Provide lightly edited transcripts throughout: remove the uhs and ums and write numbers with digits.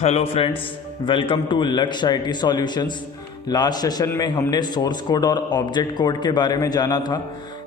Hello friends, welcome to लक्ष्य IT solutions. Last session में हमने सोर्स कोड और ऑब्जेक्ट कोड के बारे में जाना था।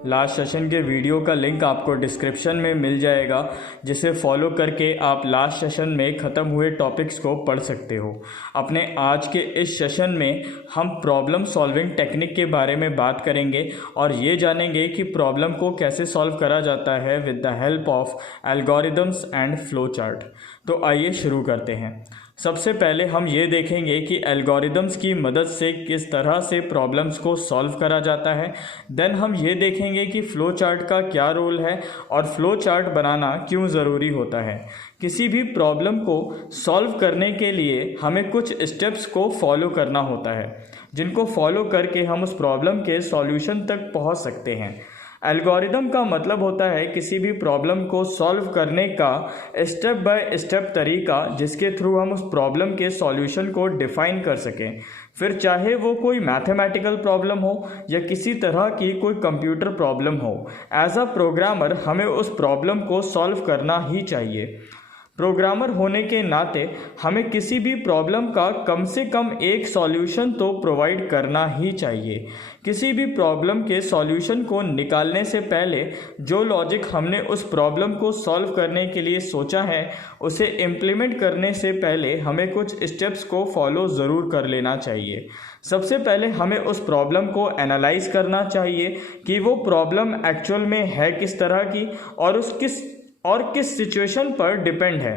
लास्ट सेशन के वीडियो का लिंक आपको डिस्क्रिप्शन में मिल जाएगा, जिसे फॉलो करके आप लास्ट सेशन में ख़त्म हुए टॉपिक्स को पढ़ सकते हो। अपने आज के इस सेशन में हम प्रॉब्लम सॉल्विंग टेक्निक के बारे में बात करेंगे और ये जानेंगे कि प्रॉब्लम को कैसे सॉल्व करा जाता है with the help of algorithms and flow chart. तो आइए शुरू करते हैं। सबसे पहले हम ये देखेंगे कि एल्गोरिदम्स की मदद से किस तरह से प्रॉब्लम्स को सॉल्व करा जाता है। देन हम ये देखेंगे कि फ़्लो चार्ट का क्या रोल है और फ़्लो चार्ट बनाना क्यों ज़रूरी होता है। किसी भी प्रॉब्लम को सॉल्व करने के लिए हमें कुछ स्टेप्स को फॉलो करना होता है, जिनको फॉलो करके हम उस प्रॉब्लम के सॉल्यूशन तक पहुंच सकते हैं। एल्गोरिदम का मतलब होता है किसी भी प्रॉब्लम को सॉल्व करने का स्टेप बाय स्टेप तरीका, जिसके थ्रू हम उस प्रॉब्लम के सॉल्यूशन को डिफ़ाइन कर सकें। फिर चाहे वो कोई मैथमेटिकल प्रॉब्लम हो या किसी तरह की कोई कंप्यूटर प्रॉब्लम हो, एज अ प्रोग्रामर हमें उस प्रॉब्लम को सॉल्व करना ही चाहिए। प्रोग्रामर होने के नाते हमें किसी भी प्रॉब्लम का कम से कम एक सॉल्यूशन तो प्रोवाइड करना ही चाहिए। किसी भी प्रॉब्लम के सॉल्यूशन को निकालने से पहले जो लॉजिक हमने उस प्रॉब्लम को सॉल्व करने के लिए सोचा है, उसे इम्प्लीमेंट करने से पहले हमें कुछ स्टेप्स को फॉलो ज़रूर कर लेना चाहिए। सबसे पहले हमें उस प्रॉब्लम को एनालाइज करना चाहिए कि वो प्रॉब्लम एक्चुअल में है किस तरह की और किस सिचुएशन पर डिपेंड है।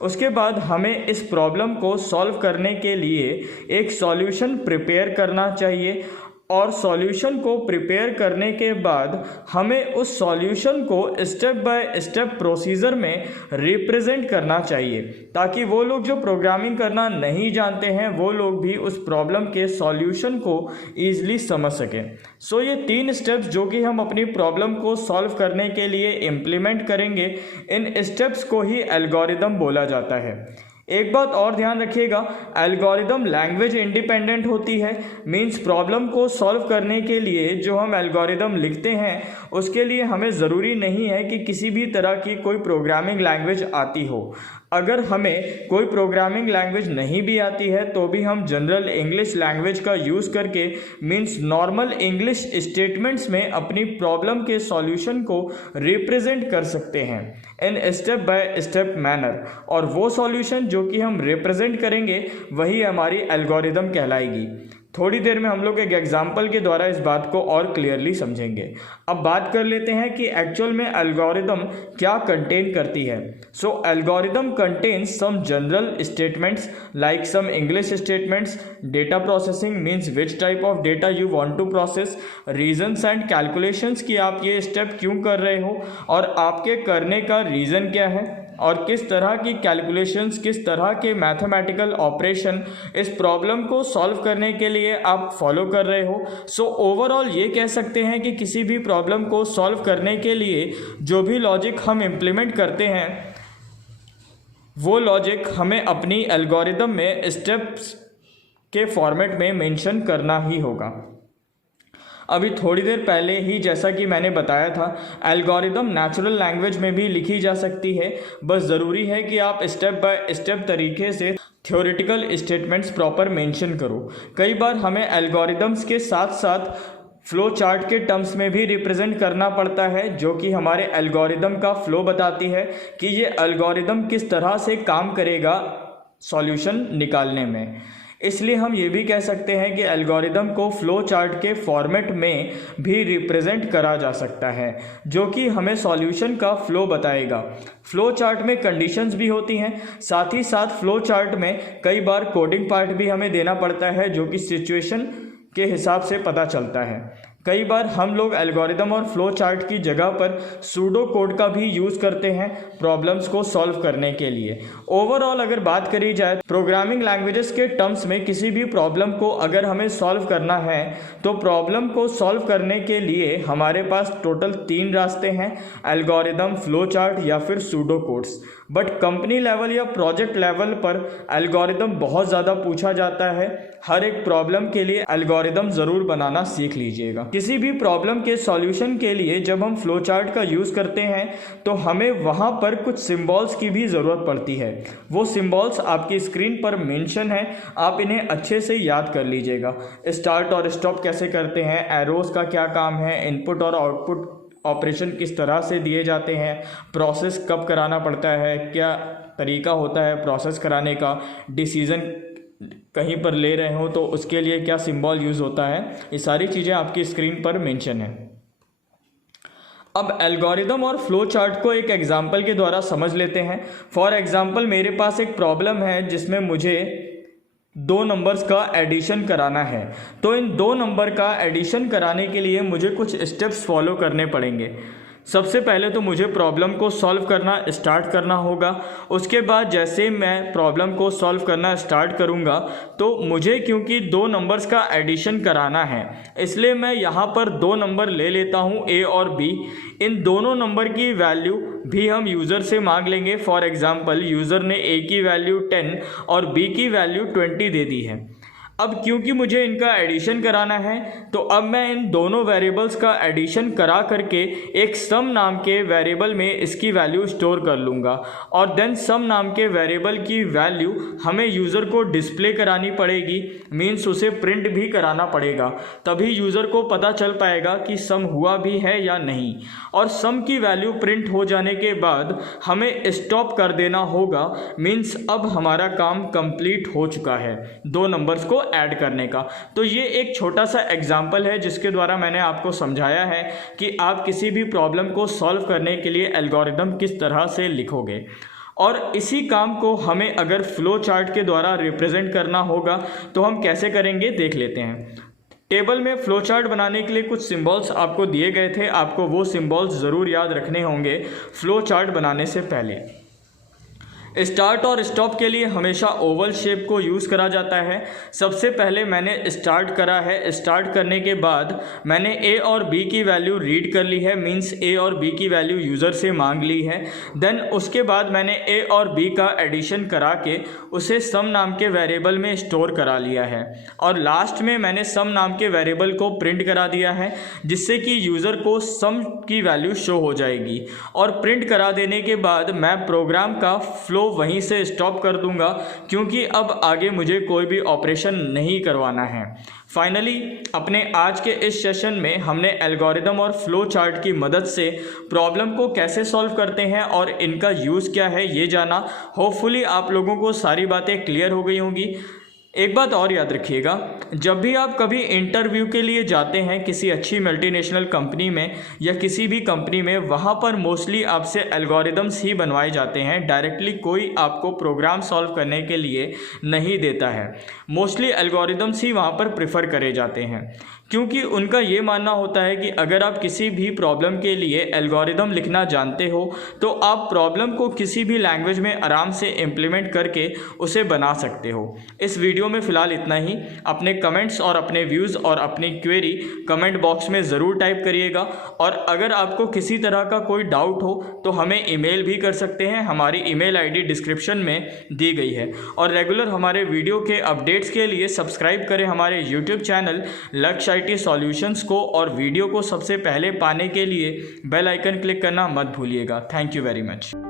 उसके बाद हमें इस प्रॉब्लम को सॉल्व करने के लिए एक सॉल्यूशन प्रिपेयर करना चाहिए और सॉल्यूशन को प्रिपेयर करने के बाद हमें उस सॉल्यूशन को स्टेप बाय स्टेप प्रोसीजर में रिप्रेजेंट करना चाहिए, ताकि वो लोग जो प्रोग्रामिंग करना नहीं जानते हैं वो लोग भी उस प्रॉब्लम के सॉल्यूशन को ईजिली समझ सकें। सो ये 3 स्टेप्स जो कि हम अपनी प्रॉब्लम को सॉल्व करने के लिए इम्प्लीमेंट करेंगे, इन स्टेप्स को ही एल्गोरिदम बोला जाता है। एक बात और ध्यान रखिएगा, एल्गोरिदम लैंग्वेज इंडिपेंडेंट होती है। मींस प्रॉब्लम को सॉल्व करने के लिए जो हम एल्गोरिदम लिखते हैं, उसके लिए हमें ज़रूरी नहीं है कि किसी भी तरह की कोई प्रोग्रामिंग लैंग्वेज आती हो। अगर हमें कोई प्रोग्रामिंग लैंग्वेज नहीं भी आती है तो भी हम जनरल इंग्लिश लैंग्वेज का यूज़ करके मींस नॉर्मल इंग्लिश स्टेटमेंट्स में अपनी प्रॉब्लम के सॉल्यूशन को रिप्रेजेंट कर सकते हैं in step by step manner, और वो सॉल्यूशन जो कि हम रिप्रेजेंट करेंगे वही हमारी एल्गोरिदम कहलाएगी। थोड़ी देर में हम लोग एक एग्जाम्पल के द्वारा इस बात को और क्लियरली समझेंगे। अब बात कर लेते हैं कि एक्चुअल में एल्गोरिदम क्या कंटेन करती है। So algorithm contains some general statements like some English statements, data processing means which type of data you want to process, reasons and calculations कि आप ये स्टेप क्यों कर रहे हो और आपके करने का रीज़न क्या है, और किस तरह की कैलकुलेशंस, किस तरह के मैथमेटिकल ऑपरेशन इस प्रॉब्लम को सॉल्व करने के लिए आप फॉलो कर रहे हो। सो ओवरऑल ये कह सकते हैं कि किसी भी प्रॉब्लम को सॉल्व करने के लिए जो भी लॉजिक हम इम्प्लीमेंट करते हैं, वो लॉजिक हमें अपनी एल्गोरिदम में स्टेप्स के फॉर्मेट में मेंशन करना ही होगा। अभी थोड़ी देर पहले ही जैसा कि मैंने बताया था, एल्गोरिदम नेचुरल लैंग्वेज में भी लिखी जा सकती है। बस ज़रूरी है कि आप स्टेप बाय स्टेप तरीके से थ्योरेटिकल स्टेटमेंट्स प्रॉपर मेंशन करो। कई बार हमें एल्गोरिदम्स के साथ साथ फ़्लो चार्ट के टर्म्स में भी रिप्रेजेंट करना पड़ता है, जो कि हमारे एल्गोरिदम का फ़्लो बताती है कि ये एल्गोरिदम किस तरह से काम करेगा सॉल्यूशन निकालने में। इसलिए हम ये भी कह सकते हैं कि एल्गोरिदम को फ़्लो चार्ट के फॉर्मेट में भी रिप्रेजेंट करा जा सकता है, जो कि हमें सॉल्यूशन का फ़्लो बताएगा। फ़्लो चार्ट में कंडीशंस भी होती हैं, साथ ही साथ फ़्लो चार्ट में कई बार कोडिंग पार्ट भी हमें देना पड़ता है, जो कि सिचुएशन के हिसाब से पता चलता है। कई बार हम लोग एल्गोरिदम और फ़्लो चार्ट की जगह पर सूडो कोड का भी यूज़ करते हैं प्रॉब्लम्स को सॉल्व करने के लिए। ओवरऑल अगर बात करी जाए प्रोग्रामिंग लैंग्वेजेस के टर्म्स में, किसी भी प्रॉब्लम को अगर हमें सॉल्व करना है तो प्रॉब्लम को सॉल्व करने के लिए हमारे पास टोटल 3 रास्ते हैं, एल्गोरिदम, फ़्लो चार्ट या फिर pseudo codes. But company level या प्रोजेक्ट लेवल पर एल्गोरिदम बहुत ज़्यादा पूछा जाता है। हर एक प्रॉब्लम के लिए एल्गोरिदम ज़रूर बनाना सीख लीजिएगा। किसी भी प्रॉब्लम के सॉल्यूशन के लिए जब हम फ्लो चार्ट का यूज़ करते हैं तो हमें वहाँ पर कुछ सिंबल्स की भी ज़रूरत पड़ती है। वो सिंबल्स आपकी स्क्रीन पर मेंशन है, आप इन्हें अच्छे से याद कर लीजिएगा। स्टार्ट और स्टॉप कैसे करते हैं, एरोस का क्या काम है, इनपुट और आउटपुट ऑपरेशन किस तरह से दिए जाते हैं, प्रोसेस कब कराना पड़ता है, क्या तरीका होता है प्रोसेस कराने का, डिसीज़न कहीं पर ले रहे हो तो उसके लिए क्या सिंबल यूज़ होता है, ये सारी चीज़ें आपकी स्क्रीन पर मेंशन है। अब एल्गोरिदम और फ्लो चार्ट को एक एग्जांपल के द्वारा समझ लेते हैं। फॉर एग्जांपल मेरे पास एक प्रॉब्लम है जिसमें मुझे दो नंबर्स का एडिशन कराना है। तो इन दो नंबर का एडिशन कराने के लिए मुझे कुछ स्टेप्स फॉलो करने पड़ेंगे। सबसे पहले तो मुझे प्रॉब्लम को सॉल्व करना स्टार्ट करना होगा। उसके बाद जैसे मैं प्रॉब्लम को सॉल्व करना स्टार्ट करूंगा तो मुझे क्योंकि दो नंबर्स का एडिशन कराना है इसलिए मैं यहाँ पर दो नंबर ले लेता हूँ, ए और बी। इन दोनों नंबर की वैल्यू भी हम यूज़र से मांग लेंगे। फॉर एग्जांपल यूज़र ने ए की वैल्यू 10 और बी की वैल्यू 20 दे दी है। अब क्योंकि मुझे इनका एडिशन कराना है तो अब मैं इन दोनों वेरिएबल्स का एडिशन करा करके एक सम नाम के वेरिएबल में इसकी वैल्यू स्टोर कर लूँगा और देन सम नाम के वेरिएबल की वैल्यू हमें यूज़र को डिस्प्ले करानी पड़ेगी, मीन्स उसे प्रिंट भी कराना पड़ेगा, तभी यूज़र को पता चल पाएगा कि सम हुआ भी है या नहीं। और सम की वैल्यू प्रिंट हो जाने के बाद हमें स्टॉप कर देना होगा, मीन्स अब हमारा काम कंप्लीट हो चुका है दो नंबर्स को ऐड करने का। तो ये एक छोटा सा एग्जाम्पल है जिसके द्वारा मैंने आपको समझाया है कि आप किसी भी प्रॉब्लम को सॉल्व करने के लिए एल्गोरिदम किस तरह से लिखोगे। और इसी काम को हमें अगर फ्लो चार्ट के द्वारा रिप्रेजेंट करना होगा तो हम कैसे करेंगे देख लेते हैं। टेबल में फ्लो चार्ट बनाने के लिए कुछ सिंबल्स आपको दिए गए थे, आपको वो सिंबल्स ज़रूर याद रखने होंगे फ्लो चार्ट बनाने से पहले। स्टार्ट और स्टॉप के लिए हमेशा ओवल शेप को यूज़ करा जाता है। सबसे पहले मैंने स्टार्ट करा है, स्टार्ट करने के बाद मैंने ए और बी की वैल्यू रीड कर ली है, मींस ए और बी की वैल्यू यूज़र से मांग ली है। देन उसके बाद मैंने ए और बी का एडिशन करा के उसे सम नाम के वेरिएबल में स्टोर करा लिया है और लास्ट में मैंने सम नाम के वेरिएबल को प्रिंट करा दिया है जिससे कि यूज़र को सम की वैल्यू शो हो जाएगी। और प्रिंट करा देने के बाद मैं प्रोग्राम का फ्लो वहीं से स्टॉप कर दूंगा क्योंकि अब आगे मुझे कोई भी ऑपरेशन नहीं करवाना है। फाइनली अपने आज के इस सेशन में हमने एल्गोरिदम और फ्लो चार्ट की मदद से प्रॉब्लम को कैसे सॉल्व करते हैं और इनका यूज़ क्या है ये जाना। होपफुली आप लोगों को सारी बातें क्लियर हो गई होंगी। एक बात और याद रखिएगा, जब भी आप कभी इंटरव्यू के लिए जाते हैं किसी अच्छी मल्टीनेशनल कंपनी में या किसी भी कंपनी में, वहाँ पर मोस्टली आपसे एल्गोरिदम्स ही बनवाए जाते हैं। डायरेक्टली कोई आपको प्रोग्राम सॉल्व करने के लिए नहीं देता है। मोस्टली एल्गोरिदम्स ही वहाँ पर प्रेफर करे जाते हैं क्योंकि उनका ये मानना होता है कि अगर आप किसी भी प्रॉब्लम के लिए एल्गोरिदम लिखना जानते हो तो आप प्रॉब्लम को किसी भी लैंग्वेज में आराम से इम्प्लीमेंट करके उसे बना सकते हो। इस वीडियो में फ़िलहाल इतना ही। अपने कमेंट्स और अपने व्यूज़ और अपनी क्वेरी कमेंट बॉक्स में ज़रूर टाइप करिएगा और अगर आपको किसी तरह का कोई डाउट हो तो हमें ईमेल भी कर सकते हैं। हमारी ईमेल आईडी डिस्क्रिप्शन में दी गई है। और रेगुलर हमारे वीडियो के अपडेट्स के लिए सब्सक्राइब करें हमारे यूट्यूब चैनल लक्ष्य IT सॉल्यूशंस को और वीडियो को सबसे पहले पाने के लिए बेल आइकन क्लिक करना मत भूलिएगा। Thank you very much.